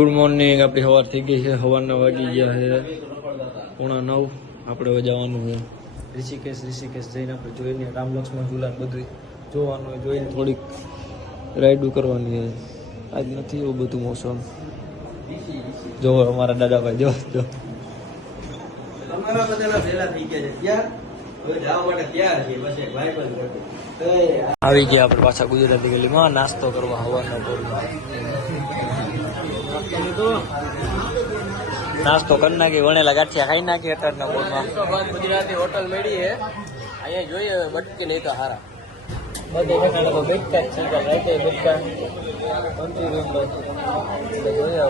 Good morning. આપણી સવાર થઈ ગઈ છે. સવારના વાગી ગયા છે 8:45. આપણે હવે જવાનું છે ઋષિકેશ જઈને આપણે જોઈને રામ લક્ષ્મણ ઝૂલા બધું જોવાનું હોય. જોઈને થોડીક રાઈડું કરવાની છે. આજ નથી એવું બધું મોસમ. જો અમારા દાદાભાઈ જો આવી ગયા આપણે પાછા ગુજરાતી ગલીમાં નાસ્તો કરવા હવારના પોરમાં. નાસ્તો કરી નાખી, વણેલા ગાંઠિયા ખાઈ નાખી અત્યારના પોરમાં. ગુજરાતી હોટલ મેળી હે, અહીંયા જોઈએ બટકી નહીં તો હારા બધે ઠેકાણે તો બેઠકા જ છે. રાતે બેઠકા જોઈએ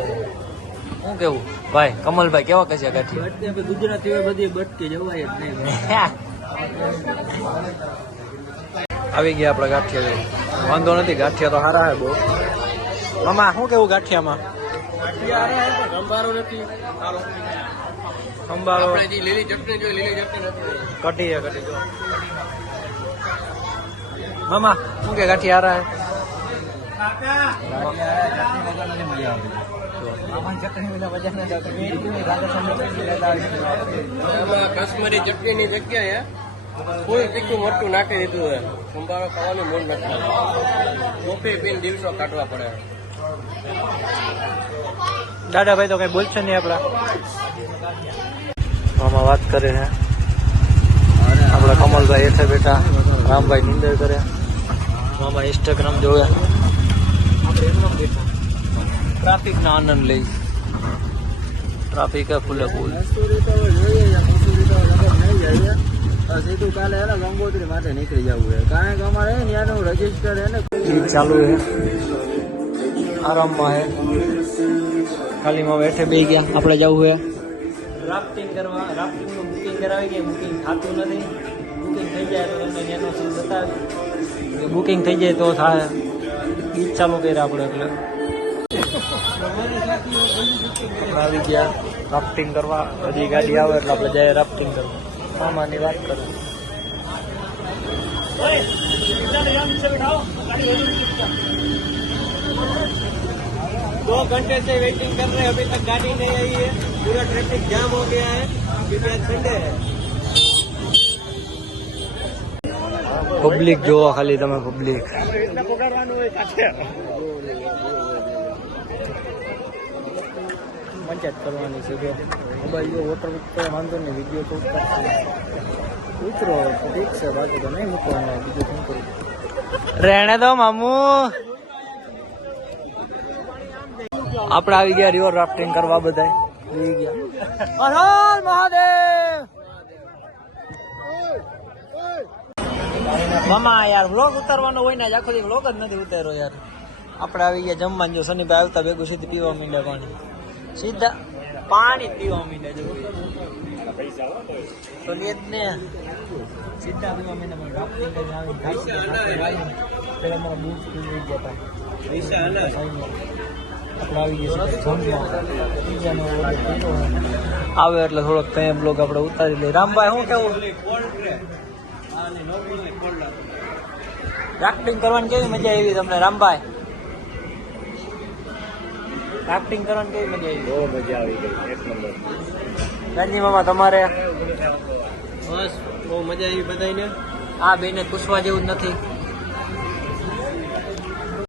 શું કેવું ભાઈ કમલભાઈ કેવા કશે ગાંઠિયા? ગુજરાતી બધી બટકી જવાય જ નહીં. આવી ગયા આપડા ગાંઠિયા. વાંધો નથી, ગાંઠિયા તો સારા હે બહુ. મામા શું કેવું ગાંઠિયામાં? સંભારો નથી, સંભારો લીલી ચટણી જોઈએ, લીલી ચટણી કઢી જો મામા શું કે ગાંઠિયા હારા હે. કાશ્મીરી ચટણી ની જગ્યાએ ફૂલ તીખું મરચું નાખી દીધું છે. સંભારો ખાવાનું મન નથી. કોફી પીને દિવસો કાઢવા પડે. દાદાભાઈ તો કઈ બોલશે નહીં આપડા. મામા વાત કરે છે, આપડા કમલભાઈ હેઠે બેઠા, રામભાઈ નિંદર કરે, મામા ઇન્સ્ટાગ્રામ જોવે, ટ્રાફિક નો આનંદ લઈ. ટ્રાફિક ફૂલે ફૂલ. સીધું કાલે ગંગોત્રી માટે નીકળી જવું છે, કારણ કે અમારે ત્યાંનું રજીસ્ટર ચાલુ છે, આરામમાં હે. ખાલી માં બેઠે બે ગયા. આપણે જવું છે રાફ્ટિંગ કરવા. રાફ્ટિંગ નું બુકિંગ કરાવી ગયા. બુકિંગ થતું નથી. બુકિંગ થઈ જાય તો તમને એનો સીન બતાવી. બુકિંગ થઈ જાય તો થાય. ઈ ચાલુ કર્યા આપણે. એટલે આવી ગયા રાફ્ટિંગ કરવા. હજી ગાડી આવે એટલે આપણે જાય રાફ્ટિંગ કરવા. મામાની વાત કરું. 2 घंटे से वेटिंग कर रहे हैं, अभी तक गाड़ी नहीं आई है. पूरा ट्रैफिक जाम हो गया है क्योंकि आज संडे है. પબ્લિક જોવા ખાલી તમે. પબ્લિક પંચાયત કરવાની છે કે મોબાઈલ વોટર વાંધો નહીં, વિડીયો તો ઉતરો ઠીક છે, બાકી તો નહીં મૂકવાનો. બીજું શું કરું? રહેણે દો મામુ. આપણે આવી ગયા રિવર રાફ્ટિંગ કરવા. બધા આવી ગયા. મહાદેવ મામા યાર વ્લોગ ઉતારવાનો હોય ને, આખો દી વ્લોગ જ નથી ઉતાર્યો યાર. આપણે આવી ગયા જમવાનું. જો શનિભાઈ આવતા ભેગું સીધી પીવા માંડ્યા પાણી. સીધા પાણી પીવા માંડ્યા. તો લે જ ને, સીધા પીવા માંડ્યા. રાફ્ટિંગ કરીને આવીને પેલા મારા બૂટ પી ગયા હતા. આવે એટલે થોડોક કઈ બ્લોગ આપણે ઉતારી લઈએ. રામભાઈ શું કેવું? રાફ્ટિંગ કરવાની કેવી મજા આવી તમને રામભાઈ? રાફ્ટિંગ કરવાની કેવી મજા આવી? બહુ મજા આવી ગઈ, એક નંબર. ગાંધી મામા તમારે? બસ બહુ મજા આવી બધાને. આ બેને પૂછવા જેવું જ નથી.